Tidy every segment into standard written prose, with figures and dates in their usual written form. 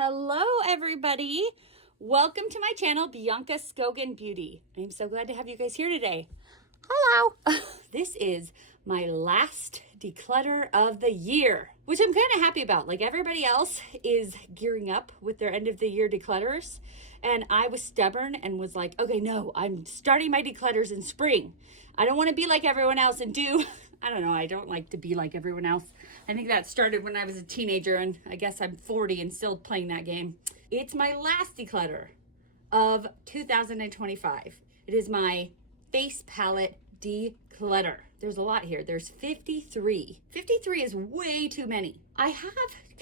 Hello, everybody. Welcome to my channel, Bianca Skogan Beauty. I'm so glad to have you guys here today. Hello. This is my last declutter of the year, which I'm kind of happy about. Like everybody else is gearing up with their end of the year declutters. And I was stubborn and was like, okay, no, I'm starting my declutters in spring. I don't want to be like everyone else and do, I don't know, I don't like to be like everyone else. I think that started when I was a teenager, and I guess I'm 40 and still playing that game. It's my last declutter of 2025. It is my face palette declutter. There's a lot here. There's 53. 53 is way too many. I have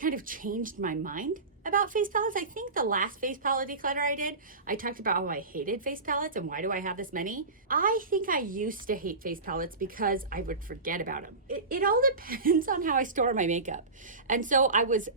kind of changed my mind about face palettes. I think the last face palette declutter I did, I talked about how I hated face palettes and why do I have this many. I think I used to hate face palettes because I would forget about them. It all depends on how I store my makeup. And so I was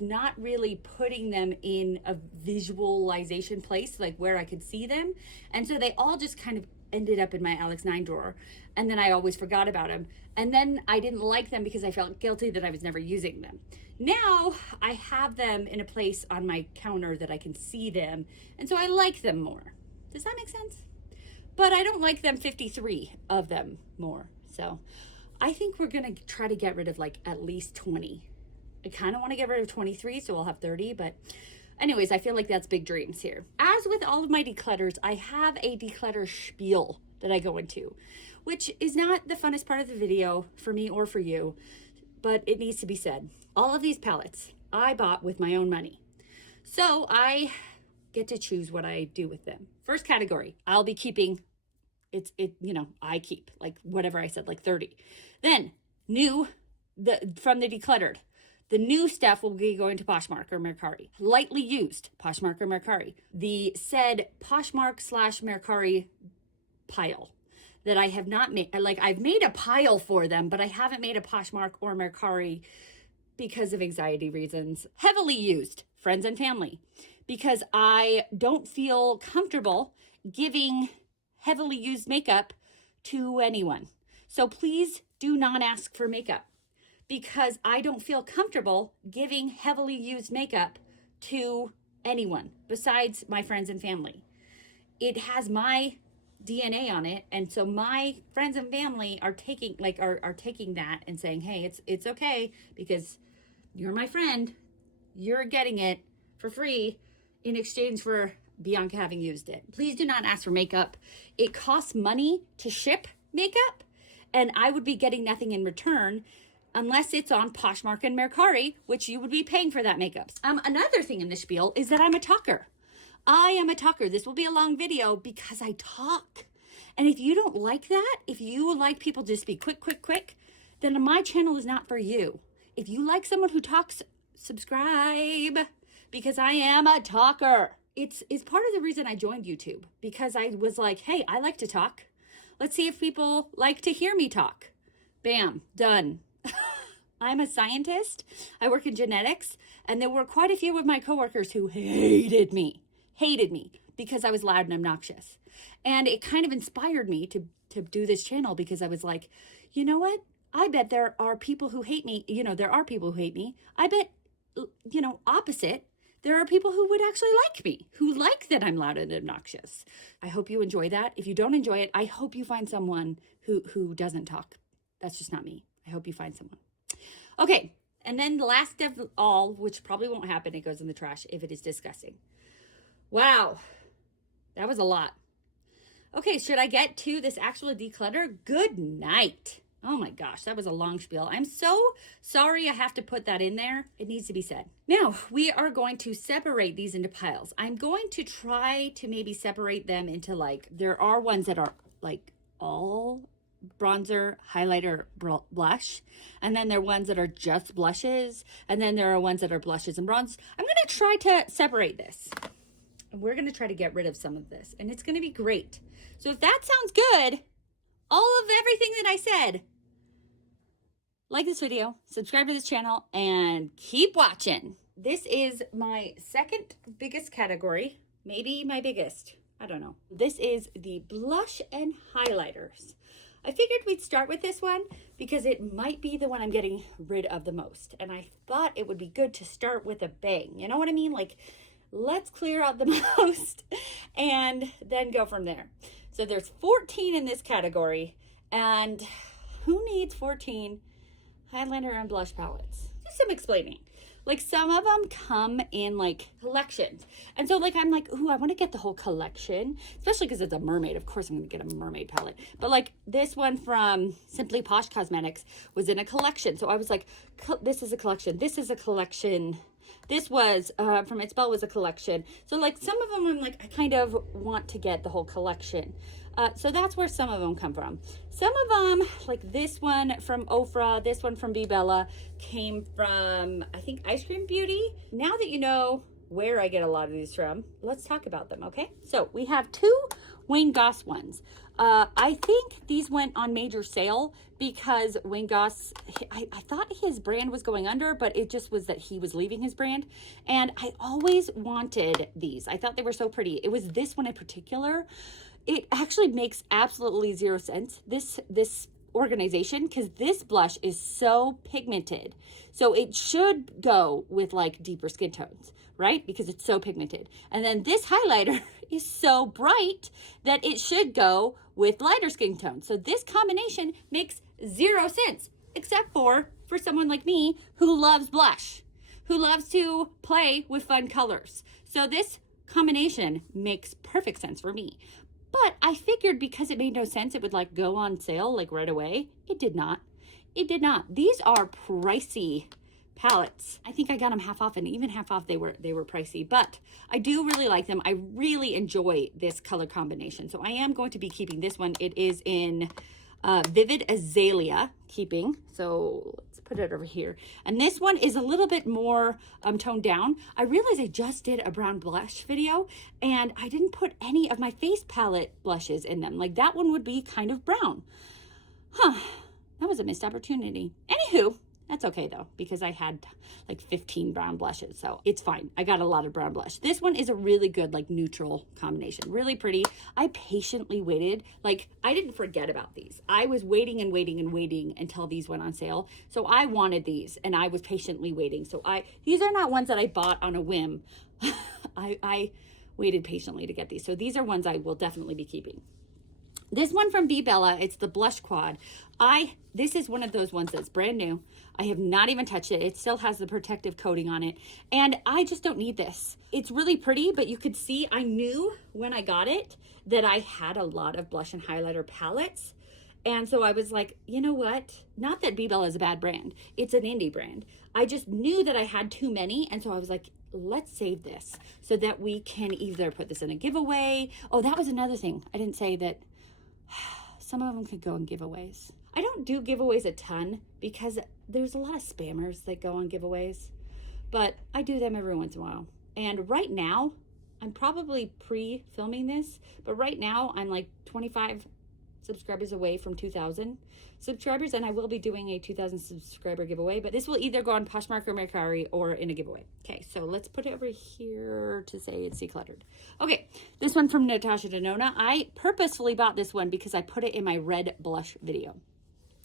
not really putting them in a visualization place, like where I could see them. And so they all just kind of ended up in my Alex 9 drawer, and then I always forgot about them, and then I didn't like them because I felt guilty that I was never using them. Now I have them in a place on my counter that I can see them, and so I like them more. Does that make sense? But I don't like them 53 of them more. So I think we're gonna try to get rid of like at least 20. I kind of want to get rid of 23, so I'll have 30, but anyways, I feel like that's big dreams here. As with all of my declutters, I have a declutter spiel that I go into, which is not the funnest part of the video for me or for you, but it needs to be said. All of these palettes I bought with my own money. So I get to choose what I do with them. First category, I'll be keeping, I keep like whatever I said, like 30. Then from the decluttered. The new stuff will be going to Poshmark or Mercari. Lightly used, Poshmark or Mercari. The said Poshmark/Mercari pile that I have not made. Like I've made a pile for them, but I haven't made a Poshmark or Mercari because of anxiety reasons. Heavily used, friends and family, because I don't feel comfortable giving heavily used makeup to anyone. So please do not ask for makeup, because I don't feel comfortable giving heavily used makeup to anyone besides my friends and family. It has my DNA on it, and so my friends and family are taking that and saying, hey, it's okay because you're my friend, you're getting it for free in exchange for Bianca having used it. Please do not ask for makeup. It costs money to ship makeup, and I would be getting nothing in return unless it's on Poshmark and Mercari, which you would be paying for that makeup. Another thing in the spiel is that I'm a talker. I am a talker. This will be a long video because I talk. And if you don't like that, if you like people just be quick, then my channel is not for you. If you like someone who talks, subscribe, because I am a talker. It's part of the reason I joined YouTube, because I was like, hey, I like to talk. Let's see if people like to hear me talk. Bam, done. I'm a scientist. I work in genetics, and there were quite a few of my coworkers who hated me because I was loud and obnoxious. And it kind of inspired me to do this channel, because I was like, you know what? I bet there are people who hate me. There are people who hate me. I bet, opposite, there are people who would actually like me, who like that I'm loud and obnoxious. I hope you enjoy that. If you don't enjoy it, I hope you find someone who doesn't talk. That's just not me. I hope you find someone. Okay, and then the last of all, which probably won't happen, it goes in the trash if it is disgusting. Wow, that was a lot. Okay, should I get to this actual declutter? Good night. Oh my gosh, that was a long spiel. I'm so sorry I have to put that in there. It needs to be said. Now, we are going to separate these into piles. I'm going to try to maybe separate them into there are ones that are all bronzer, highlighter, blush, and then there are ones that are just blushes, and then there are ones that are blushes and bronze. I'm going to try to separate this, and we're going to try to get rid of some of this, and it's going to be great. So if that sounds good, all of everything that I said, like this video, subscribe to this channel, and keep watching. This is my second biggest category, maybe my biggest, I don't know. This is the blush and highlighters. I figured we'd start with this one because it might be the one I'm getting rid of the most. And I thought it would be good to start with a bang. You know what I mean? Like, let's clear out the most and then go from there. So there's 14 in this category. And who needs 14 highlighter and blush palettes? Just some explaining. Like, some of them come in like collections. And so like, I'm like, ooh, I want to get the whole collection, especially because it's a mermaid. Of course I'm going to get a mermaid palette. But like this one from Simply Posh Cosmetics was in a collection. So I was like, this is a collection. This is a collection. This was from It's Belle was a collection. So like some of them I'm like, I kind of want to get the whole collection. So that's where some of them come from. Some of them, like this one from Ofra, this one from Bella, came from, I think, Ice Cream Beauty. Now that you know where I get a lot of these from, let's talk about them, okay? So we have two Wayne Goss ones. I think these went on major sale because Wayne Goss, I thought his brand was going under, but it just was that he was leaving his brand. And I always wanted these. I thought they were so pretty. It was this one in particular. It actually makes absolutely zero sense, this organization, because this blush is so pigmented. So it should go with like deeper skin tones, right? Because it's so pigmented. And then this highlighter is so bright that it should go with lighter skin tones. So this combination makes zero sense, except for someone like me who loves blush, who loves to play with fun colors. So this combination makes perfect sense for me. But I figured because it made no sense, it would like go on sale like right away. It did not. It did not. These are pricey palettes. I think I got them half off, and even half off they were pricey, but I do really like them. I really enjoy this color combination. So I am going to be keeping this one. It is in Vivid Azalea keeping. So let's put it over here. And this one is a little bit more toned down. I realized I just did a brown blush video and I didn't put any of my face palette blushes in them. Like that one would be kind of brown. Huh, that was a missed opportunity. Anywho, that's okay though, because I had like 15 brown blushes, so it's fine. I got a lot of brown blush. This one is a really good like neutral combination, really pretty. I patiently waited. Like I didn't forget about these. I was waiting and waiting and waiting until these went on sale. So I wanted these and I was patiently waiting. So these are not ones that I bought on a whim. I waited patiently to get these. So these are ones I will definitely be keeping. This one from Bella, it's the Blush Quad. This is one of those ones that's brand new. I have not even touched it. It still has the protective coating on it. And I just don't need this. It's really pretty, but you could see, I knew when I got it that I had a lot of blush and highlighter palettes. And so I was like, you know what? Not that Bella is a bad brand. It's an indie brand. I just knew that I had too many. And so I was like, let's save this so that we can either put this in a giveaway. Oh, that was another thing. I didn't say that some of them could go in giveaways. I don't do giveaways a ton because there's a lot of spammers that go on giveaways, but I do them every once in a while. And right now, I'm probably pre-filming this, but right now I'm like 25 subscribers away from 2,000 subscribers, and I will be doing a 2,000 subscriber giveaway, but this will either go on Poshmark or Mercari or in a giveaway. Okay, so let's put it over here to say it's decluttered. Okay, this one from Natasha Denona. I purposefully bought this one because I put it in my red blush video.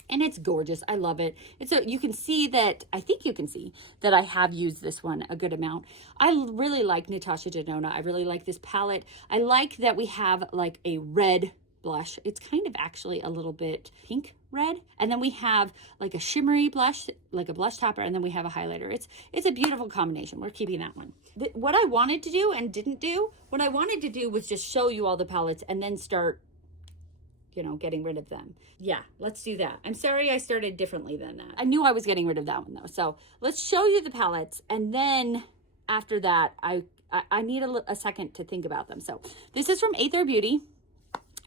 And it's gorgeous. I love it. And so you can see that, I think you can see that I have used this one a good amount. I really like Natasha Denona. I really like this palette. I like that we have like a red blush. It's kind of actually a little bit pink red. And then we have like a shimmery blush, like a blush topper, and then we have a highlighter. It's a beautiful combination. We're keeping that one. What I wanted to do and didn't do, what I wanted to do was just show you all the palettes and then start, you know, getting rid of them. Yeah, let's do that. I'm sorry I started differently than that. I knew I was getting rid of that one though. So let's show you the palettes. And then after that, I need a second to think about them. So this is from Aether Beauty.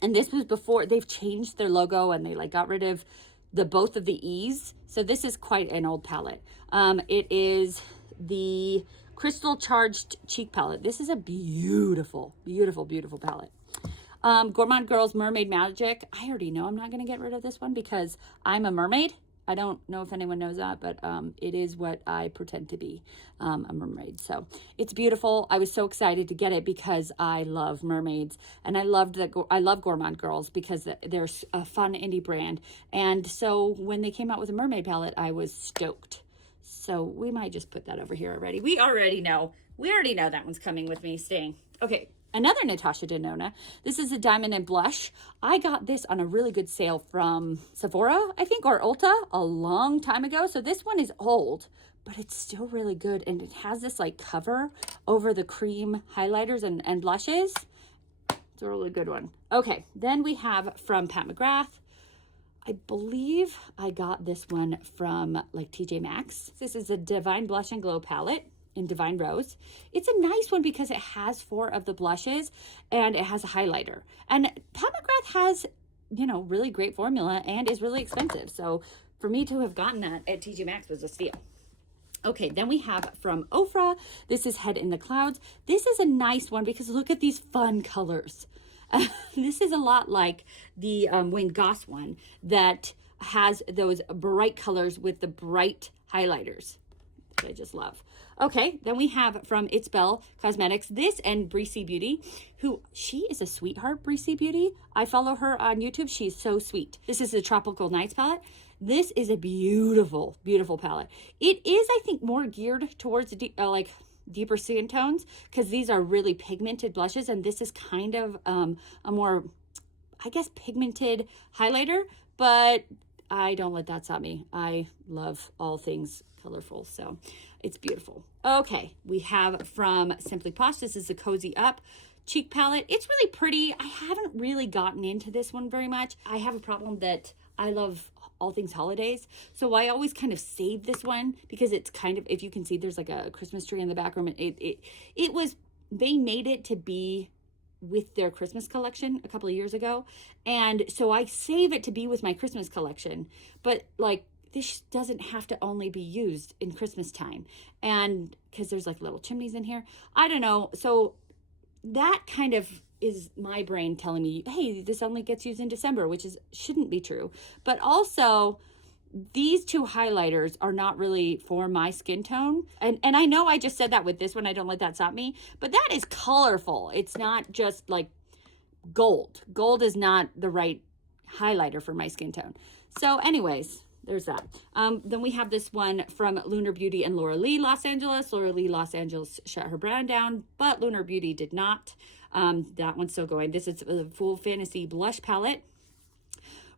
And this was before they've changed their logo and they like got rid of both of the E's. So this is quite an old palette. It is the Crystal Charged Cheek Palette. This is a beautiful, beautiful, beautiful palette. Gourmande Girls Mermaid Magic. I already know I'm not going to get rid of this one because I'm a mermaid I don't know if anyone knows that, but it is what I pretend to be, a mermaid. So it's beautiful. I was so excited to get it because I love mermaids, and I love Gourmande girls because they're a fun indie brand. And so when they came out with a mermaid palette, I was stoked. So we might just put that over here already. We already know that one's coming with me, staying. Okay, another Natasha Denona. This is a diamond and blush. I got this on a really good sale from Sephora, I think, or Ulta a long time ago. So this one is old, but it's still really good. And it has this like cover over the cream highlighters and blushes. It's a really good one. Okay, then we have from Pat McGrath. I believe I got this one from like TJ Maxx. This is a Divine Blush and Glow palette in Divine Rose. It's a nice one because it has 4 of the blushes and it has a highlighter. And Pat McGrath has, you know, really great formula and is really expensive. So for me to have gotten that at TJ Maxx was a steal. Okay, then we have from Ofra. This is Head in the Clouds. This is a nice one because look at these fun colors. This is a lot like the Wayne Goss one that has those bright colors with the bright highlighters, which I just love. Okay, then we have from It's Belle Cosmetics, this and Breezy Beauty, who she is a sweetheart, Breezy Beauty. I follow her on YouTube. She's so sweet. This is the Tropical Nights palette. This is a beautiful, beautiful palette. It is, I think, more geared towards deeper skin tones because these are really pigmented blushes, and this is kind of a more, I guess, pigmented highlighter, but I don't let that stop me. I love all things colorful, so it's beautiful. Okay, we have from Simply Posh. This is the Cozy Up cheek palette. It's really pretty. I haven't really gotten into this one very much. I have a problem that I love all things holidays, so I always kind of save this one because it's kind of, if you can see, there's like a Christmas tree in the back room. They made it to be with their Christmas collection a couple of years ago, and so I save it to be with my Christmas collection, but like this doesn't have to only be used in Christmas time, and because there's like little chimneys in here, I don't know, so that kind of is my brain telling me, hey, this only gets used in December, which shouldn't be true. But also, these 2 highlighters are not really for my skin tone. And I know I just said that with this one, I don't let that stop me, but that is colorful. It's not just like gold. Gold is not the right highlighter for my skin tone. So anyways, there's that. Then we have this one from Lunar Beauty and Laura Lee Los Angeles. Laura Lee Los Angeles shut her brand down, but Lunar Beauty did not. That one's still going. This is a Full Fantasy blush palette.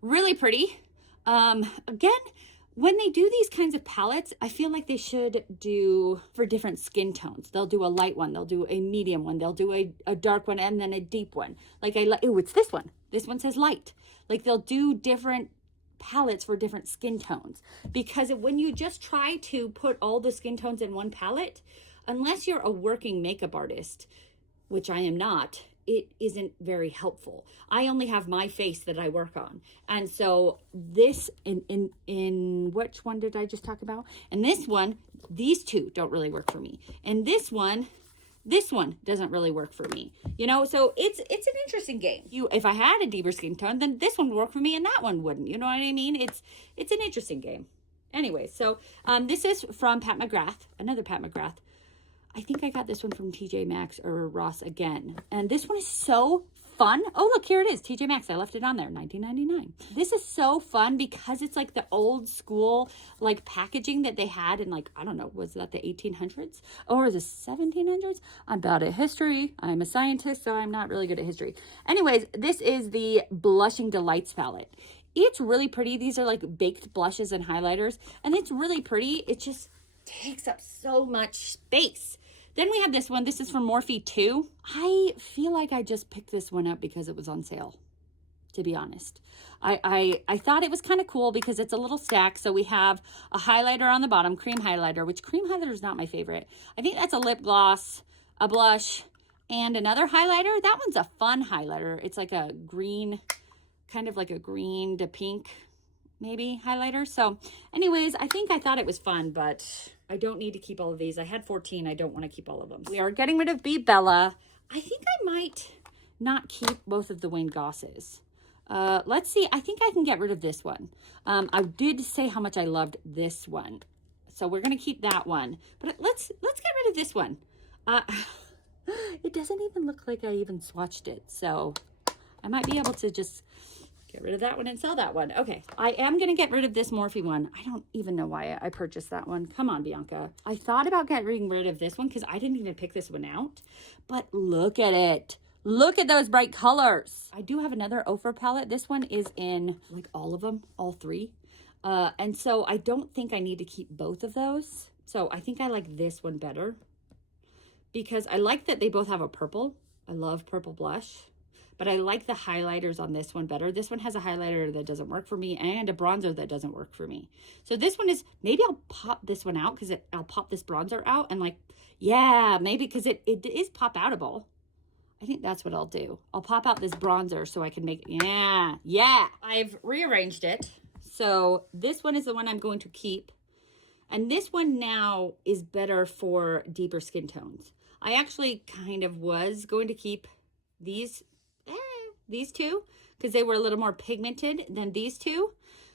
Really pretty. Again, when they do these kinds of palettes, I feel like they should do for different skin tones. They'll do a light one, they'll do a medium one, they'll do a dark one, and then a deep one. Like it's this one. This one says light. Like they'll do different palettes for different skin tones, because when you just try to put all the skin tones in one palette, unless you're a working makeup artist, which I am not, it isn't very helpful. I only have my face that I work on. And so this, in which one did I just talk about? And this one, these 2 don't really work for me. And this one doesn't really work for me. You know, so it's an interesting game. If I had a deeper skin tone, then this one would work for me and that one wouldn't. You know what I mean? It's an interesting game. Anyway, so this is from Pat McGrath, another Pat McGrath. I think I got this one from TJ Maxx or Ross again. And this one is so fun. Oh, look, here it is. TJ Maxx. I left it on there. $19.99. This is so fun because it's like the old school like packaging that they had in like, I don't know, was that the 1800s or the 1700s? I'm bad at history. I'm a scientist, so I'm not really good at history. Anyways, this is the Blushing Delights palette. It's really pretty. These are like baked blushes and highlighters, and it's really pretty. It just takes up so much space. Then we have this one. This is from Morphe 2. I feel like I just picked this one up because it was on sale, to be honest. I thought it was kind of cool because it's a little stack. So we have a highlighter on the bottom, cream highlighter, which cream highlighter is not my favorite. I think that's a lip gloss, a blush, and another highlighter. That one's a fun highlighter. It's like a green, kind of like a green to pink, maybe, highlighter. So anyways, I thought it was fun, but I don't need to keep all of these. I had 14. I don't want to keep all of them. We are getting rid of Be Bella. I think I might not keep both of the Wayne Gosses. Let's see. I think I can get rid of this one. I did say how much I loved this one. So we're going to keep that one. But let's get rid of this one. It doesn't even look like I even swatched it. So I might be able to just get rid of that one and sell that one. Okay, I am going to get rid of this Morphe one. I don't even know why I purchased that one. Come on, Bianca. I thought about getting rid of this one because I didn't even pick this one out. But look at it. Look at those bright colors. I do have another Ophir palette. This one is in like all of them, all three. And so I don't think I need to keep both of those. So I think I like this one better because I like that they both have a purple. I love purple blush. But I like the highlighters on this one better. This one has a highlighter that doesn't work for me and a bronzer that doesn't work for me. So this one is, maybe I'll pop this one out because I'll pop this bronzer out and like, yeah, maybe because it is pop outable. I think that's what I'll do. I'll pop out this bronzer so I can make, yeah. I've rearranged it. So this one is the one I'm going to keep. And this one now is better for deeper skin tones. I actually kind of was going to keep these two because they were a little more pigmented than these two.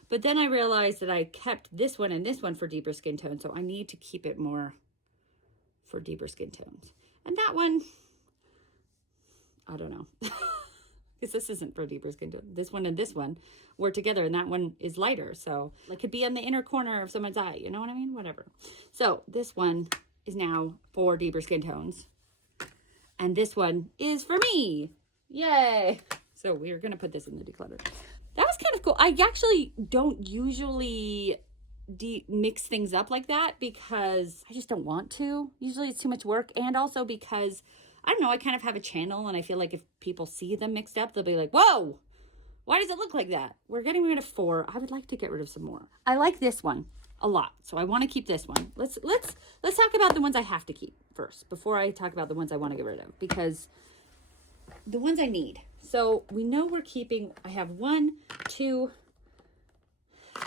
But then I realized that I kept this one and this one for deeper skin tones. So I need to keep it more for deeper skin tones. And that one, I don't know. Because this isn't for deeper skin tone. This one and this one were together and that one is lighter. So it could be on the inner corner of someone's eye. You know what I mean? Whatever. So this one is now for deeper skin tones. And this one is for me. Yay. So we're going to put this in the declutter. That was kind of cool. I actually don't usually mix things up like that because I just don't want to. Usually it's too much work. And also because, I don't know, I kind of have a channel and I feel like if people see them mixed up, they'll be like, whoa, why does it look like that? We're getting rid of 4. I would like to get rid of some more. I like this one a lot. So I want to keep this one. Let's talk about the ones I have to keep first before I talk about the ones I want to get rid of because the ones I need. So we know we're keeping, I have 1, 2,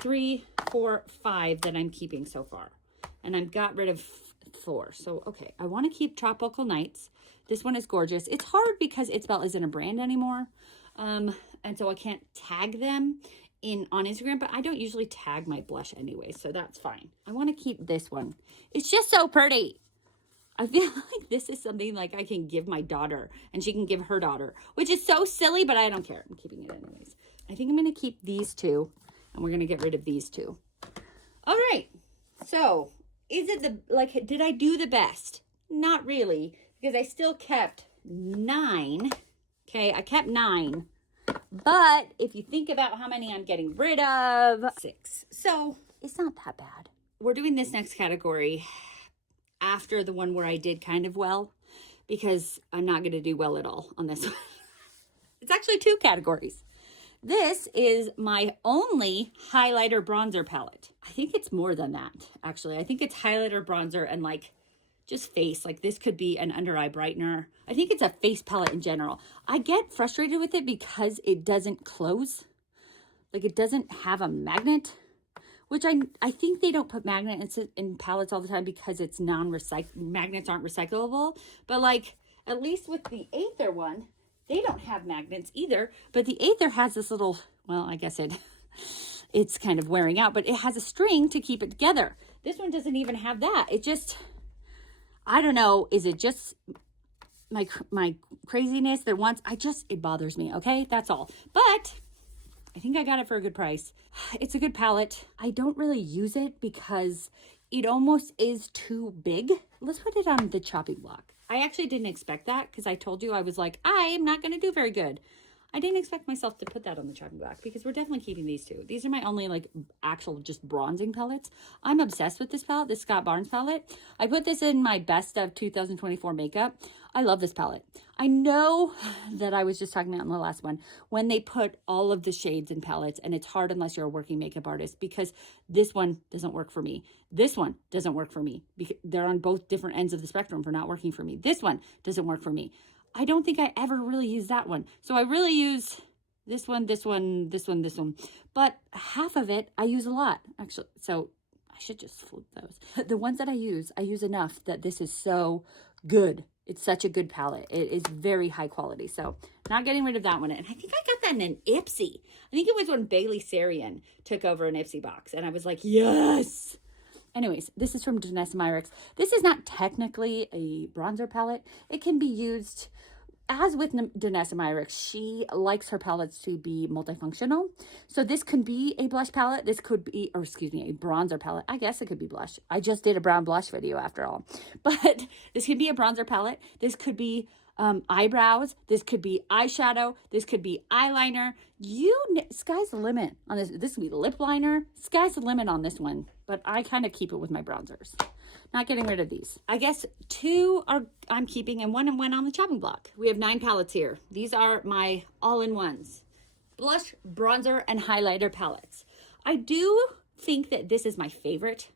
3, 4, 5 that I'm keeping so far. And I've got rid of 4. So, okay, I want to keep Tropical Nights. This one is gorgeous. It's hard because It's Belle isn't a brand anymore. And so I can't tag them on Instagram, but I don't usually tag my blush anyway, so that's fine. I want to keep this one. It's just so pretty. I feel like this is something like I can give my daughter and she can give her daughter, which is so silly, but I don't care. I'm keeping it anyways. I think I'm going to keep these 2 and we're going to get rid of these 2. All right. So is it did I do the best? Not really, because I still kept 9. Okay. I kept 9, but if you think about how many I'm getting rid of, 6. So it's not that bad. We're doing this next category after the one where I did kind of well, because I'm not going to do well at all on this one. It's actually 2 categories. This is my only highlighter bronzer palette. I think it's more than that, actually. I think it's highlighter, bronzer, and like just face. Like this could be an under eye brightener. I think it's a face palette in general. I get frustrated with it because it doesn't close. Like it doesn't have a magnet, which I think they don't put magnets in palettes all the time because it's magnets aren't recyclable. But like, at least with the Aether one, they don't have magnets either. But the Aether has this little, well, I guess it's kind of wearing out, but it has a string to keep it together. This one doesn't even have that. It just, I don't know, is it just my craziness that it bothers me, okay? That's all. But I think I got it for a good price. It's a good palette. I don't really use it because it almost is too big. Let's put it on the chopping block. I actually didn't expect that because I told you I was like, I am not going to do very good. I didn't expect myself to put that on the chopping block because we're definitely keeping these 2. These are my only like actual just bronzing palettes. I'm obsessed with this palette, this Scott Barnes palette. I put this in my best of 2024 makeup. I love this palette. I know that I was just talking about in the last one when they put all of the shades in palettes, and it's hard unless you're a working makeup artist because this one doesn't work for me. This one doesn't work for me because they're on both different ends of the spectrum for not working for me. This one doesn't work for me. I don't think I ever really use that one. So I really use this one, this one, this one, this one. But half of it I use a lot, actually. So I should just flip those. The ones that I use enough that this is so good. It's such a good palette. It is very high quality. So Not getting rid of that one. And I think I got that in an Ipsy. I think it was when Bailey Sarian took over an Ipsy box. And I was like, yes. Anyways, this is from Danessa Myricks. This is not technically a bronzer palette. It can be used, as with Danessa Myricks, she likes her palettes to be multifunctional. So this could be a blush palette. This could be, or excuse me, a bronzer palette. I guess it could be blush. I just did a brown blush video after all. But this could be a bronzer palette. This could be eyebrows. This could be eyeshadow. This could be eyeliner. Sky's the limit on this. This could be lip liner. Sky's the limit on this one. But I kind of keep it with my bronzers. Not getting rid of these. I guess 2 I'm keeping and 1 went on the chopping block. We have 9 palettes here. These are my all-in-ones. Blush, bronzer, and highlighter palettes. I do think that this is my favorite.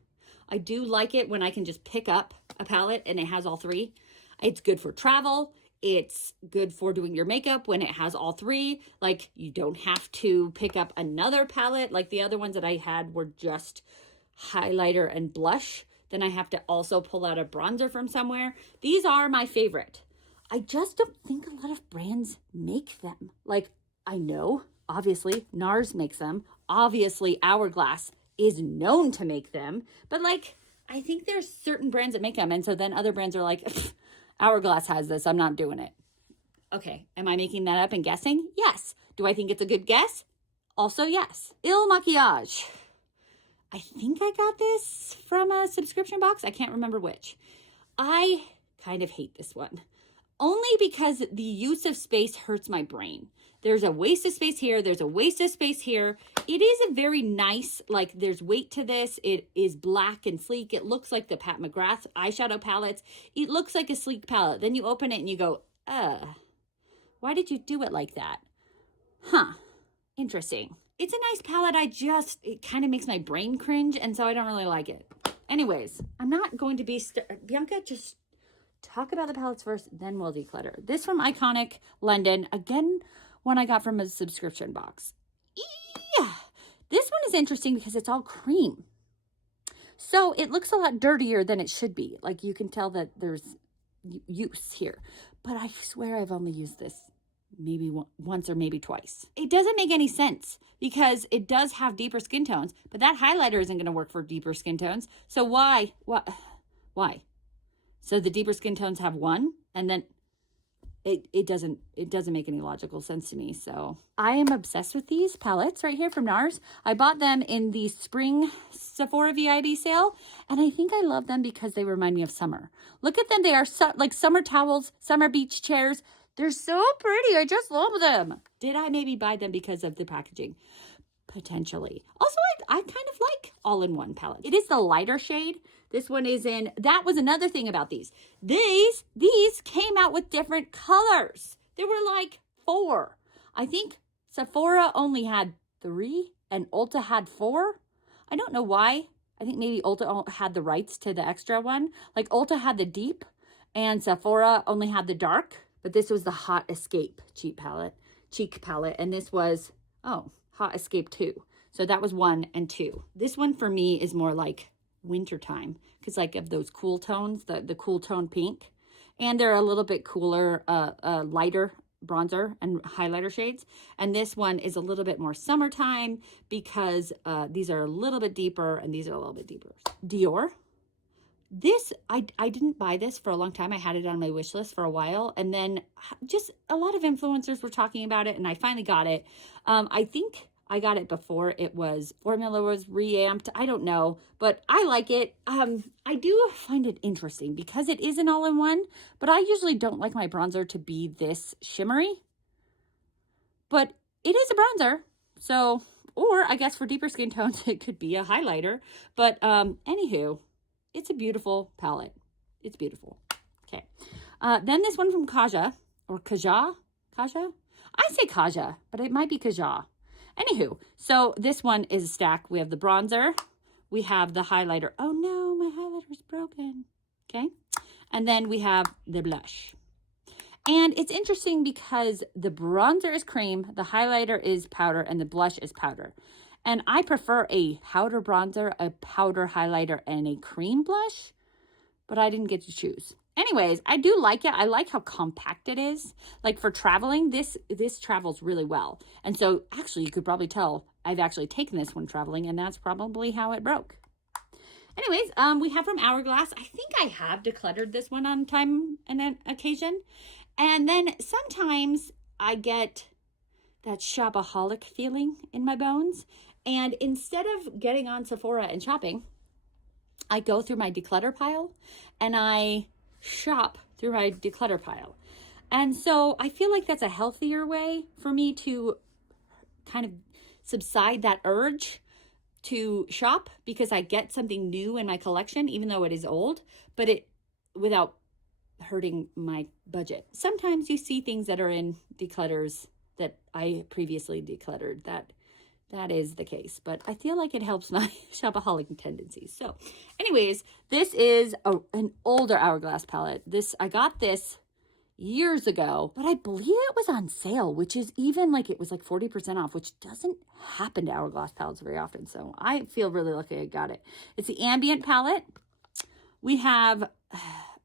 I do like it when I can just pick up a palette and it has all 3. It's good for travel. It's good for doing your makeup when it has all 3. Like, you don't have to pick up another palette. Like the other ones that I had were just highlighter and blush. Then I have to also pull out a bronzer from somewhere. These are my favorite. I just don't think a lot of brands make them. Like, I know, obviously, NARS makes them. Obviously, Hourglass is known to make them. But, like, I think there's certain brands that make them. And so then other brands are like, Hourglass has this, I'm not doing it. Okay, am I making that up and guessing? Yes. Do I think it's a good guess? Also, yes. Il Maquillage. I think I got this from a subscription box. I can't remember which. I kind of hate this one. Only because the use of space hurts my brain. There's a waste of space here. There's a waste of space here. It is a very nice, like, there's weight to this. It is black and sleek. It looks like the Pat McGrath eyeshadow palettes. It looks like a sleek palette. Then you open it and you go, why did you do it like that? Huh, interesting. It's a nice palette. It kind of makes my brain cringe, and so I don't really like it. Anyways, I'm not going to be, Bianca, just talk about the palettes first, then we'll declutter. This from Iconic London, again, one I got from a subscription box. Yeah, this one is interesting because it's all cream. So it looks a lot dirtier than it should be. Like, you can tell that there's use here. But I swear I've only used this maybe once or maybe twice. It doesn't make any sense because it does have deeper skin tones, but that highlighter isn't going to work for deeper skin tones. So why? So the deeper skin tones have 1, and then it doesn't make any logical sense to me. So I am obsessed with these palettes right here from NARS. I bought them in the spring Sephora VIB sale, and I think I love them because they remind me of summer. Look at them. They are like summer towels, summer beach chairs. They're so pretty. I just love them. Did I maybe buy them because of the packaging? Potentially. Also, I kind of like all-in-one palette. It is the lighter shade. This one is in, that was another thing about these. These came out with different colors. There were like 4. I think Sephora only had 3 and Ulta had 4. I don't know why. I think maybe Ulta had the rights to the extra one. Like, Ulta had the deep and Sephora only had the dark. But this was the Hot Escape cheek palette. And this was, Hot Escape 2. So that was 1 and 2. This one for me is more like wintertime. Because like of those cool tones, the cool tone pink. And they're a little bit cooler, lighter bronzer and highlighter shades. And this one is a little bit more summertime because these are a little bit deeper and these are a little bit deeper. Dior. This, I didn't buy this for a long time. I had it on my wish list for a while. And then just a lot of influencers were talking about it. And I finally got it. I think I got it before formula was reamped. I don't know. But I like it. I do find it interesting because it is an all-in-one. But I usually don't like my bronzer to be this shimmery. But it is a bronzer. So, or I guess for deeper skin tones, it could be a highlighter. But anywho. It's a beautiful palette. It's beautiful. Okay. Then this one from Kaja or Kaja. Kaja? I say Kaja, but it might be Kaja. Anywho, so this one is a stack. We have the bronzer. We have the highlighter. Oh no, my highlighter's broken. Okay. And then we have the blush. And it's interesting because the bronzer is cream, the highlighter is powder, and the blush is powder. And I prefer a powder bronzer, a powder highlighter, and a cream blush, but I didn't get to choose. Anyways, I do like it. I like how compact it is. Like for traveling, this travels really well. And so actually you could probably tell I've actually taken this one traveling, and that's probably how it broke. Anyways, we have from Hourglass. I think I have decluttered this one on time and an occasion. And then sometimes I get that shopaholic feeling in my bones. And instead of getting on Sephora and shopping, I go through my declutter pile and I shop through my declutter pile. And so I feel like that's a healthier way for me to kind of subside that urge to shop, because I get something new in my collection, even though it is old, but it without hurting my budget. Sometimes you see things that are in declutters that I previously decluttered. That is the case, but I feel like it helps my shopaholic tendencies. So anyways, this is an older Hourglass palette. I got this years ago, but I believe it was on sale, which is even like, it was like 40% off, which doesn't happen to Hourglass palettes very often. So I feel really lucky I got it. It's the Ambient palette. We have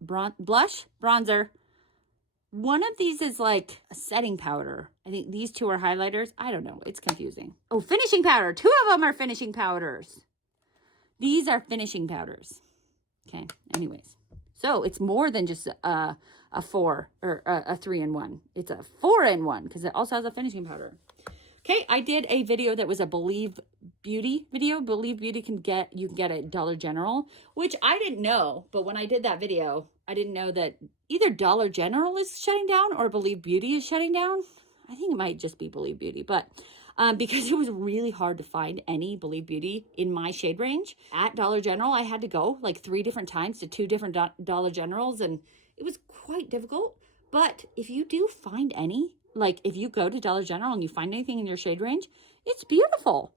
blush, bronzer. One of these is like a setting powder. I think these two are highlighters. I don't know. It's confusing. Oh, finishing powder. Two of them are finishing powders. These are finishing powders. Okay. Anyways. So it's more than just a 4 or a 3-in-1. It's a 4-in-1 because it also has a finishing powder. Okay. I did a video that was a Believe Beauty video. Believe Beauty you can get at Dollar General, which I didn't know. But when I did that video, I didn't know that either Dollar General is shutting down or Believe Beauty is shutting down. I think it might just be Believe Beauty, but because it was really hard to find any Believe Beauty in my shade range at Dollar General, I had to go like 3 different times to 2 different Dollar Generals, and it was quite difficult. But if you do find any, like if you go to Dollar General and you find anything in your shade range, it's beautiful.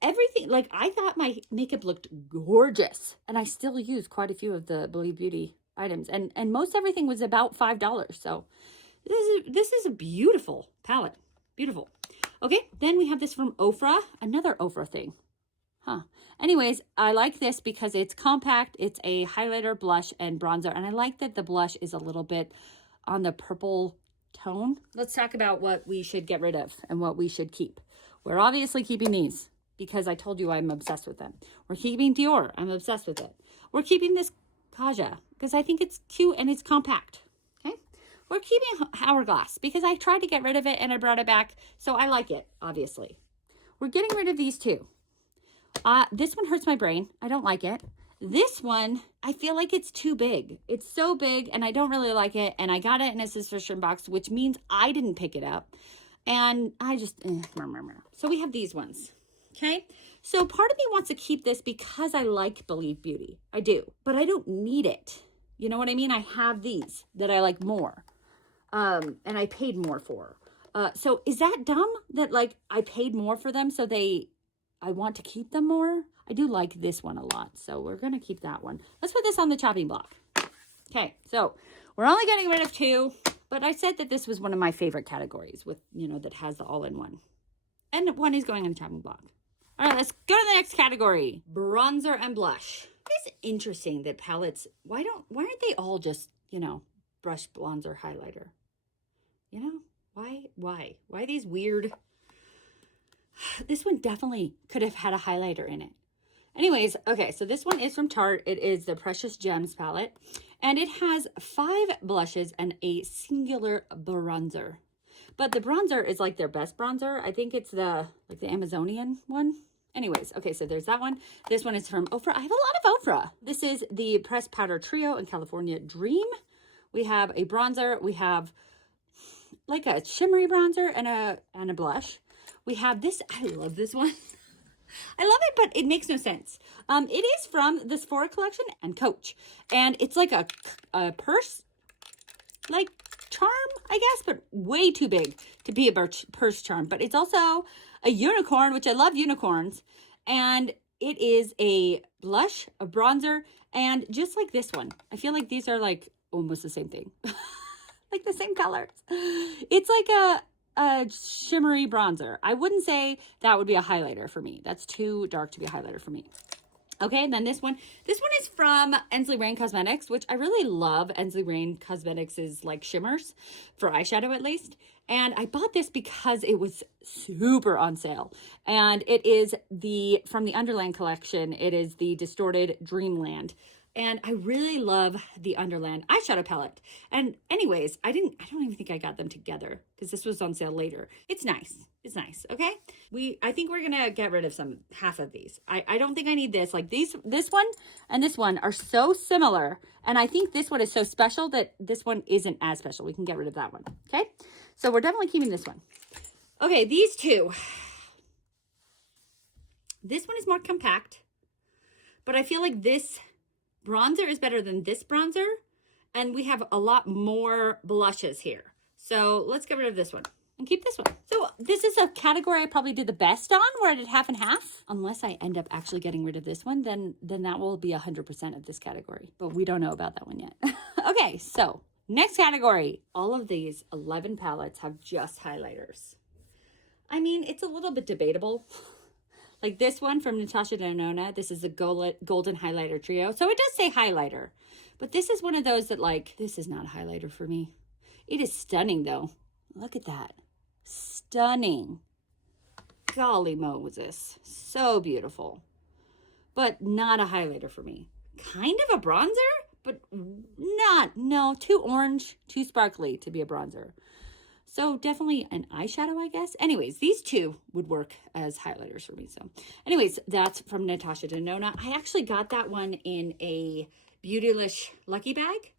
Everything, like I thought my makeup looked gorgeous, and I still use quite a few of the Believe Beauty items, and most everything was about $5. So this is a beautiful palette. Beautiful. Okay, then we have this from Ofra, another Ofra thing. Anyways, I like this because it's compact. It's a highlighter, blush, and bronzer, and I like that the blush is a little bit on the purple tone. Let's talk about what we should get rid of and what we should keep. We're obviously keeping these because I told you I'm obsessed with them. We're keeping Dior. I'm obsessed with it. We're keeping this Kaja because I think it's cute and it's compact. Okay. We're keeping Hourglass because I tried to get rid of it and I brought it back. So I like it, obviously. We're getting rid of these two. This one hurts my brain. I don't like it. This one, I feel like it's too big. It's so big and I don't really like it. And I got it in a subscription box, which means I didn't pick it up. And I just, So we have these ones. Okay. So part of me wants to keep this because I like Believe Beauty. I do, but I don't need it. You know what I mean? I have these that I like more. And I paid more for. So is that dumb that like I paid more for them so I want to keep them more? I do like this one a lot, so we're going to keep that one. Let's put this on the chopping block. Okay, so we're only getting rid of 2, but I said that this was one of my favorite categories with, that has the all-in-one. And one is going on the chopping block. All right, let's go to the next category. Bronzer and blush. It's interesting that palettes, why aren't they all just, brush, bronzer, highlighter? Why these weird... This one definitely could have had a highlighter in it. Anyways, okay, so this one is from Tarte. It is the Precious Gems palette, and it has 5 blushes and a singular bronzer. But the bronzer is like their best bronzer. I think it's the Amazonian one. Anyways, okay, so there's that one. This one is from Ofra. I have a lot of Ofra. This is the Pressed Powder Trio in California Dream. We have a bronzer. We have like a shimmery bronzer and a blush. We have this. I love this one. I love it, but it makes no sense. It is from the Sephora collection and Coach. And it's like a purse, like charm, I guess, but way too big to be a purse charm. But it's also a unicorn, which I love unicorns. And it is a blush, a bronzer, and just like this one. I feel like these are like almost the same thing. Like the same colors. It's like a shimmery bronzer. I wouldn't say that would be a highlighter for me. That's too dark to be a highlighter for me. Okay, and then this one is from Ensley Rain Cosmetics, which I really love. Ensley Rain Cosmetics is like shimmers for eyeshadow at least. And I bought this because it was super on sale. And it is from the Underland collection, it is the Distorted Dreamland. And I really love the Underland eyeshadow palette. And anyways, I don't even think I got them together because this was on sale later. It's nice. It's nice. Okay. I think we're going to get rid of half of these. I don't think I need this. Like this one and this one are so similar. And I think this one is so special that this one isn't as special. We can get rid of that one. Okay. So we're definitely keeping this one. Okay. These two. This one is more compact, but I feel like this bronzer is better than this bronzer, and we have a lot more blushes here. So let's get rid of this one and keep this one. So this is a category I probably did the best on, where I did half and half. Unless I end up actually getting rid of this one, then that will be 100% of this category. But we don't know about that one yet. Okay, so next category. All of these 11 palettes have just highlighters. I mean, it's a little bit debatable. Like this one from Natasha Denona, this is a golden highlighter trio. So it does say highlighter, but this is one of those that like, this is not a highlighter for me. It is stunning though. Look at that. Stunning. Golly Moses. So beautiful, but not a highlighter for me. Kind of a bronzer, but no, too orange, too sparkly to be a bronzer. So definitely an eyeshadow, I guess. Anyways, these two would work as highlighters for me. So anyways, that's from Natasha Denona. I actually got that one in a Beautylish Lucky Bag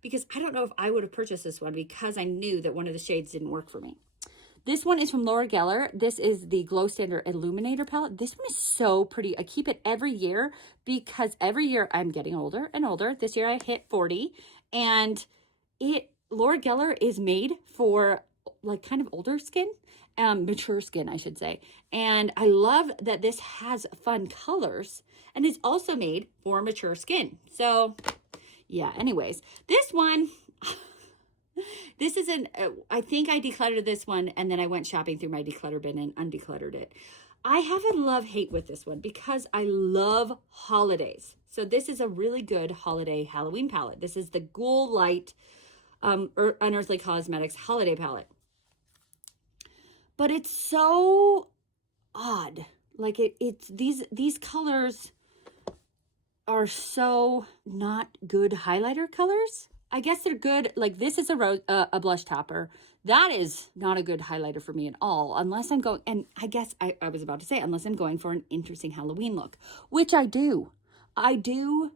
because I don't know if I would have purchased this one because I knew that one of the shades didn't work for me. This one is from Laura Geller. This is the Glow Standard Illuminator palette. This one is so pretty. I keep it every year because every year I'm getting older and older. This year I hit 40, and Laura Geller is made for like kind of older skin, mature skin, I should say. And I love that this has fun colors and is also made for mature skin. So yeah, anyways, this one, this is I think I decluttered this one and then I went shopping through my declutter bin and undecluttered it. I have a love-hate with this one because I love holidays. So this is a really good holiday Halloween palette. This is the Ghoul Light Unearthly Cosmetics Holiday Palette. But it's so odd. Like it's these colors are so not good highlighter colors. I guess they're good. Like this is a blush topper. That is not a good highlighter for me at all, unless I'm going, and I guess I was about to say, unless I'm going for an interesting Halloween look, which I do. I do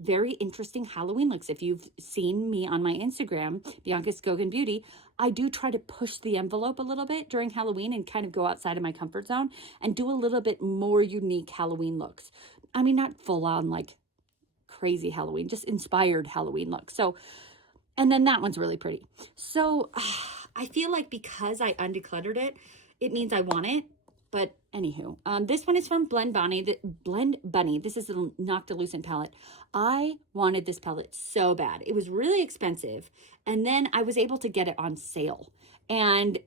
very interesting Halloween looks. If you've seen me on my Instagram, Bianca Skogan Beauty, I do try to push the envelope a little bit during Halloween and kind of go outside of my comfort zone and do a little bit more unique Halloween looks. I mean, not full on like crazy Halloween, just inspired Halloween looks. So, and then that one's really pretty. So I feel like because I undecluttered it, it means I want it. But anywho, this one is from Blend Bunny. This is the Noctilucent palette. I wanted this palette so bad. It was really expensive. And then I was able to get it on sale. And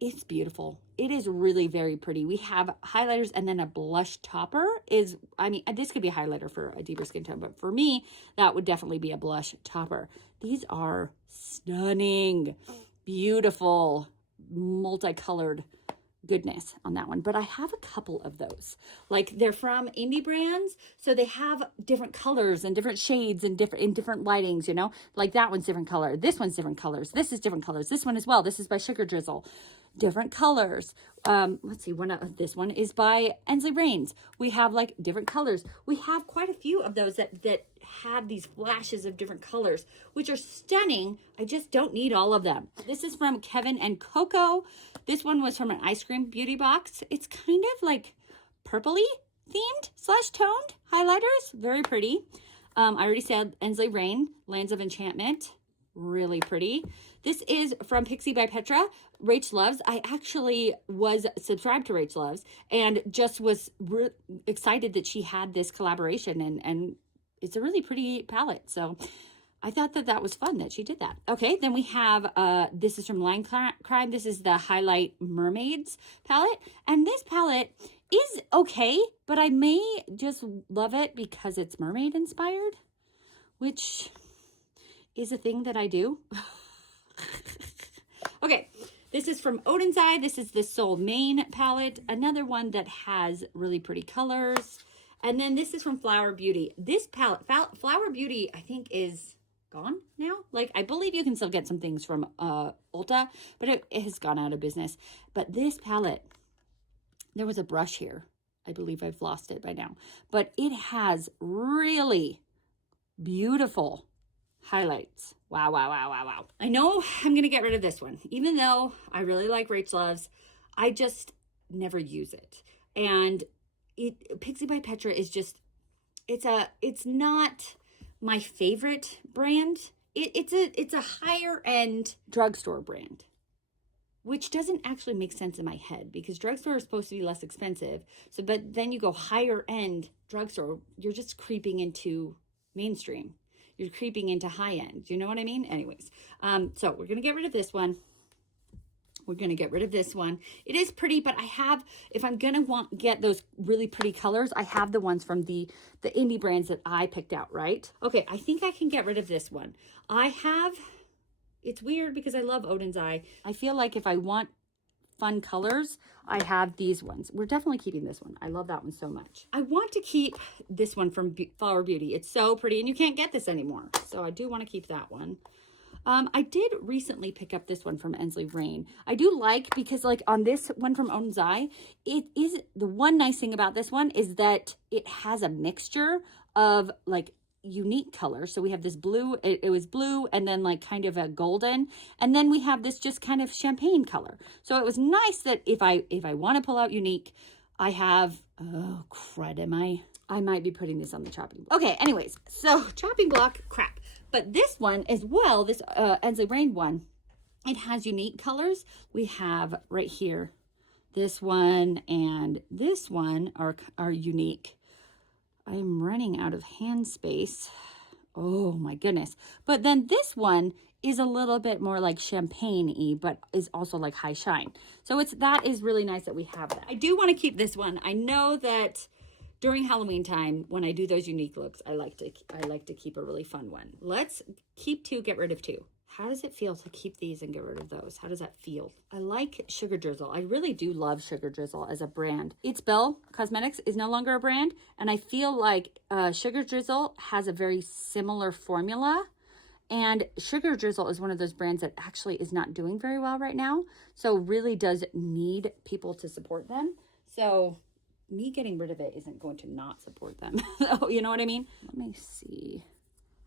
it's beautiful. It is really very pretty. We have highlighters and then a blush topper is, I mean, this could be a highlighter for a deeper skin tone. But for me, that would definitely be a blush topper. These are stunning, beautiful, multicolored goodness on that one. But I have a couple of those. Like they're from indie brands, so they have different colors and different shades and different lightings, you know? Like that one's different color, this one's different colors, this is different colors, this one as well. This is by Sugar Drizzle. Different colors. Let's see, this one is by Ensley Rains. We have like different colors. We have quite a few of those that have these flashes of different colors, which are stunning. I just don't need all of them. This is from Kevin and Coco. This one was from an ice cream beauty box. It's kind of like purpley themed / toned highlighters. Very pretty. I already said Ensley Rain, Lands of Enchantment. Really pretty. This is from Pixie by Petra. Rach Loves. I actually was subscribed to Rach Loves and just was excited that she had this collaboration, and it's a really pretty palette. So I thought that was fun that she did that. Okay, then we have, this is from Line Crime. This is the Highlight Mermaids palette. And this palette is okay, but I may just love it because it's mermaid inspired, which is a thing that I do. Okay, this is from Odin's Eye. This is the Soul Mane palette, another one that has really pretty colors. And then this is from Flower Beauty. This palette, Flower Beauty, I think is gone now. Like, I believe you can still get some things from Ulta, but it has gone out of business. But this palette, there was a brush here. I believe I've lost it by now. But it has really beautiful highlights. Wow, wow, wow, wow, wow. I know I'm going to get rid of this one. Even though I really like Rach Loves, I just never use it. And Pixie by Petra is just, it's not my favorite brand. It's a higher end drugstore brand, which doesn't actually make sense in my head because drugstore is supposed to be less expensive. So, but then you go higher end drugstore, you're just creeping into mainstream. You're creeping into high end. You know what I mean? Anyways, so we're going to get rid of this one. We're going to get rid of this one. It is pretty, but I have, if I'm going to get those really pretty colors, I have the ones from the indie brands that I picked out, right? Okay, I think I can get rid of this one. It's weird because I love Odin's Eye. I feel like if I want fun colors, I have these ones. We're definitely keeping this one. I love that one so much. I want to keep this one from Flower Beauty. It's so pretty and you can't get this anymore. So I do want to keep that one. I did recently pick up this one from Ensley Rain. I do like, because like on this one from Odin's Eye, it is, the one nice thing about this one is that it has a mixture of like unique colors. So we have this blue, it was blue and then like kind of a golden, and then we have this just kind of champagne color. So it was nice that if I want to pull out unique, I have, oh crud, I might be putting this on the chopping block. Okay, anyways, so chopping block, crap. But this one as well, this Ensley Rain one, it has unique colors. We have right here, this one and this one are unique. I'm running out of hand space. Oh my goodness. But then this one is a little bit more like champagne-y, but is also like high shine. So that is really nice that we have that. I do want to keep this one. I know that during Halloween time, when I do those unique looks, I like to keep a really fun one. Let's keep 2, get rid of 2. How does it feel to keep these and get rid of those? How does that feel? I like Sugar Drizzle. I really do love Sugar Drizzle as a brand. It's Belle Cosmetics is no longer a brand, and I feel like Sugar Drizzle has a very similar formula. And Sugar Drizzle is one of those brands that actually is not doing very well right now. So really does need people to support them. So me getting rid of it isn't going to not support them. You know what I mean? Let me see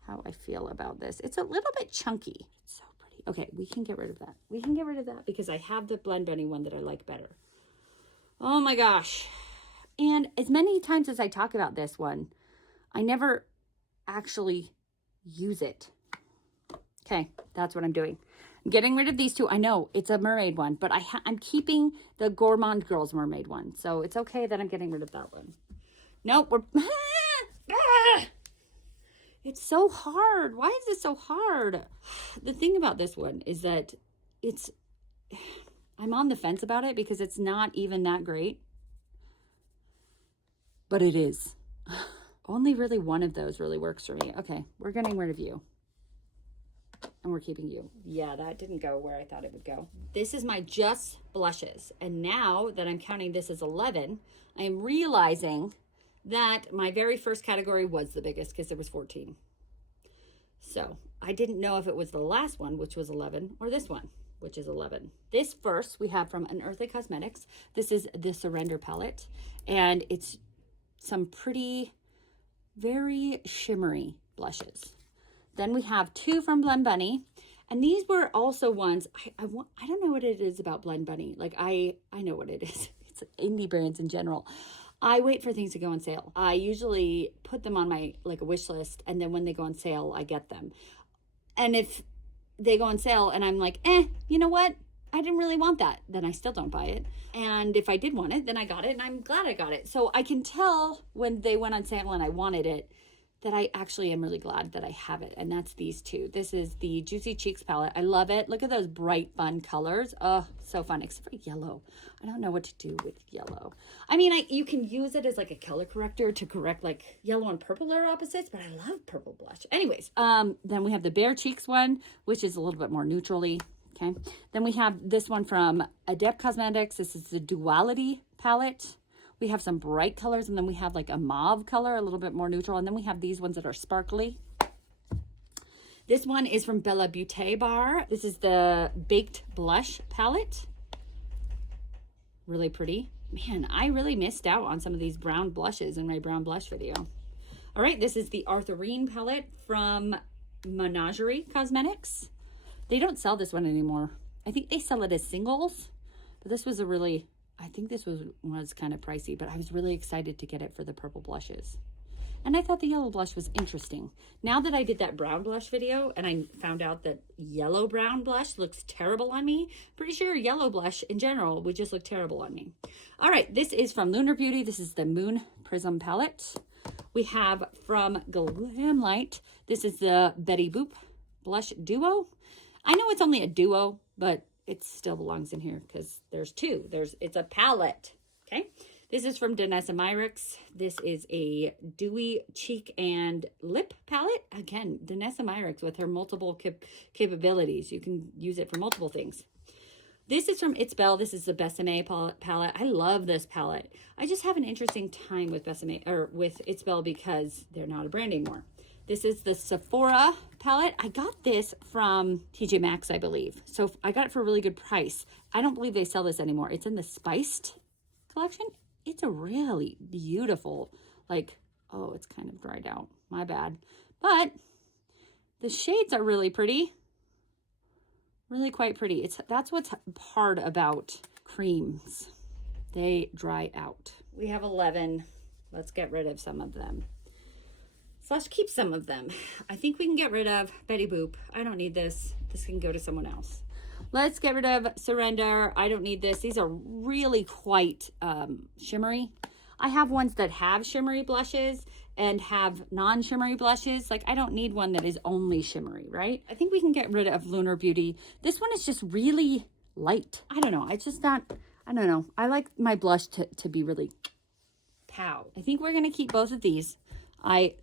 how I feel about this. It's a little bit chunky. It's so pretty. Okay, we can get rid of that. We can get rid of that because I have the Blend Bunny one that I like better. Oh my gosh. And as many times as I talk about this one, I never actually use it. Okay, that's what I'm doing. I'm getting rid of these 2. I know it's a mermaid one, but I'm keeping the Gourmande Girls mermaid one. So it's okay that I'm getting rid of that one. Nope, it's so hard. Why is this so hard? The thing about this one is that I'm on the fence about it because it's not even that great. But it is. Only really one of those really works for me. Okay, we're getting rid of you. And we're keeping you. Yeah, that didn't go where I thought it would go. This is my Just Blushes. And now that I'm counting this as 11, I am realizing that my very first category was the biggest because there was 14. So I didn't know if it was the last one, which was 11, or this one, which is 11. This first we have from Unearthly Cosmetics. This is the Surrender palette. And it's some pretty, very shimmery blushes. Then we have 2 from Blend Bunny. And these were also ones, I don't know what it is about Blend Bunny. Like, I know what it is. It's indie brands in general. I wait for things to go on sale. I usually put them on my, like, a wish list. And then when they go on sale, I get them. And if they go on sale and I'm like, you know what? I didn't really want that. Then I still don't buy it. And if I did want it, then I got it. And I'm glad I got it. So I can tell when they went on sale and I wanted it, that I actually am really glad that I have it, and that's these two. This is the Juicy Cheeks palette. I love it. Look at those bright, fun colors. Oh, so fun, except for yellow. I don't know what to do with yellow. I mean, you can use it as like a color corrector to correct like yellow and purple are opposites, but I love purple blush. Anyways, then we have the Bare Cheeks one, which is a little bit more neutrally. Okay. Then we have this one from Adept Cosmetics. This is the Duality palette. We have some bright colors, and then we have like a mauve color, a little bit more neutral. And then we have these ones that are sparkly. This one is from Bella Beauté Bar. This is the Baked Blush palette. Really pretty. Man, I really missed out on some of these brown blushes in my brown blush video. All right, this is the Arthurine palette from Menagerie Cosmetics. They don't sell this one anymore. I think they sell it as singles, but this was I think this was kind of pricey, but I was really excited to get it for the purple blushes. And I thought the yellow blush was interesting. Now that I did that brown blush video and I found out that yellow brown blush looks terrible on me, pretty sure yellow blush in general would just look terrible on me. All right, this is from Lunar Beauty. This is the Moon Prism palette. We have from Glamlight. This is the Betty Boop Blush Duo. I know it's only a duo, but it still belongs in here because there's two. It's a palette. Okay. This is from Danessa Myricks. This is a dewy cheek and lip palette. Again, Danessa Myricks with her multiple capabilities. You can use it for multiple things. This is from It's Belle. This is the Besame palette. I love this palette. I just have an interesting time with Besame or with It's Belle because they're not a brand anymore. This is the Sephora palette. I got this from TJ Maxx, I believe. So I got it for a really good price. I don't believe they sell this anymore. It's in the Spiced collection. It's a really beautiful, like, oh, it's kind of dried out. My bad. But the shades are really pretty. Really quite pretty. That's what's hard about creams. They dry out. We have 11. Let's get rid of some of them. Slash keep some of them. I think we can get rid of Betty Boop. I don't need this. This can go to someone else. Let's get rid of Surrender. I don't need this. These are really quite shimmery. I have ones that have shimmery blushes and have non-shimmery blushes. Like I don't need one that is only shimmery, right? I think we can get rid of Lunar Beauty. This one is just really light. I don't know. It's just not, I don't know. I like my blush to be really pow. I think we're going to keep both of these. I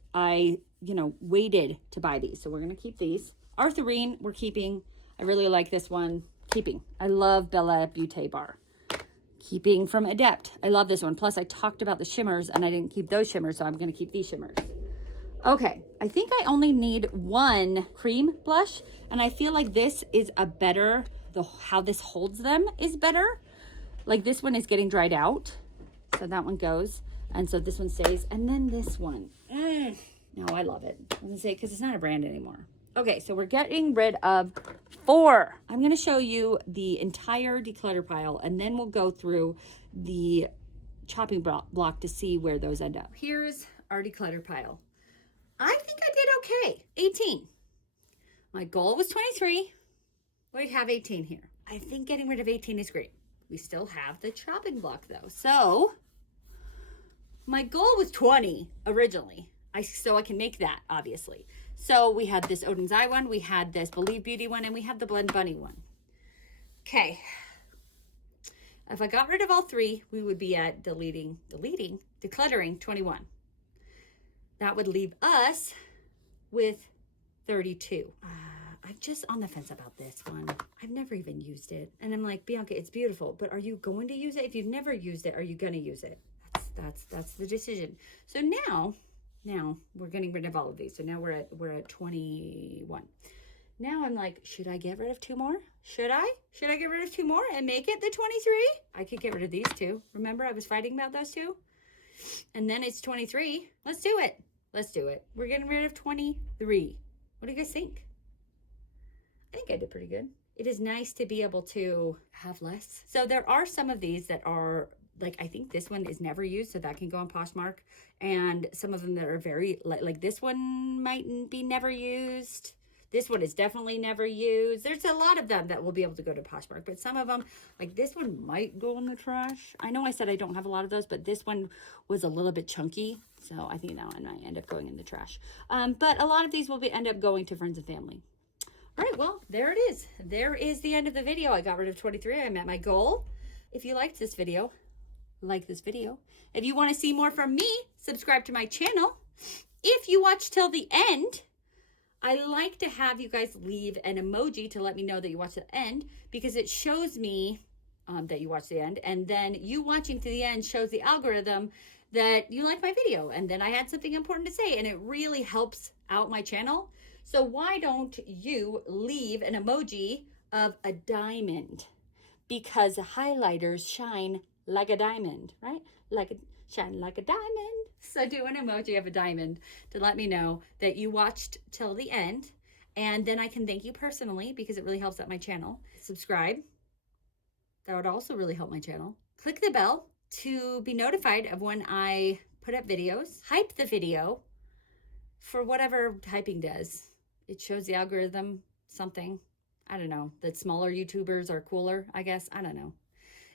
waited to buy these. So we're going to keep these. Arthurine, we're keeping. I really like this one. Keeping. I love Bella Beauté Bar. Keeping from Adept. I love this one. Plus, I talked about the shimmers, and I didn't keep those shimmers, so I'm going to keep these shimmers. Okay. I think I only need one cream blush, and I feel like this is a better, how this holds them is better. Like this one is getting dried out, so that one goes. And so this one stays. And then this one. No, I love it. I'm going to say because it's not a brand anymore. Okay, so we're getting rid of 4. I'm going to show you the entire declutter pile, and then we'll go through the chopping block to see where those end up. Here's our declutter pile. I think I did okay. 18. My goal was 23. We have 18 here. I think getting rid of 18 is great. We still have the chopping block, though. So my goal was 20 originally. So I can make that, obviously. So we had this Odin's Eye one, we had this Believe Beauty one, and we have the Blend Bunny one. Okay. If I got rid of all 3, we would be at decluttering 21. That would leave us with 32. I'm just on the fence about this one. I've never even used it. And I'm like, Bianca, it's beautiful, but are you going to use it? If you've never used it, are you going to use it? That's the decision. So now we're getting rid of all of these. So now we're at 21. Now I'm like, should I get rid of 2 more? Should I get rid of 2 more and make it the 23? I could get rid of these 2. Remember I was fighting about those 2? And then it's 23. Let's do it. We're getting rid of 23. What do you guys think? I think I did pretty good. It is nice to be able to have less. So there are some of these that are like, I think this one is never used, so that can go on Poshmark. And some of them that are very, like this one might be never used. This one is definitely never used. There's a lot of them that will be able to go to Poshmark, but some of them, like this one might go in the trash. I know I said I don't have a lot of those, but this one was a little bit chunky. So I think that one might end up going in the trash. But a lot of these will end up going to friends and family. All right, well, there it is. There is the end of the video. I got rid of 23. I met my goal. If you liked this video, like this video. If you want to see more from me, subscribe to my channel. If you watch till the end, I like to have you guys leave an emoji to let me know that you watched the end, because it shows me that you watched the end, and then you watching to the end shows the algorithm that you like my video, and then I had something important to say, and it really helps out my channel. So why don't you leave an emoji of a diamond? Because highlighters shine like a diamond, right? Shine like a diamond. So do an emoji of a diamond to let me know that you watched till the end, and then I can thank you personally because it really helps out my channel. Subscribe. That would also really help my channel. Click the bell to be notified of when I put up videos. Hype the video for whatever hyping does. It shows the algorithm something. I don't know, that smaller YouTubers are cooler, I guess. I don't know.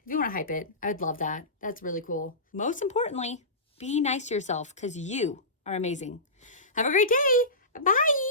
If you want to hype it, I would love that. That's really cool. Most importantly, be nice to yourself because you are amazing. Have a great day. Bye.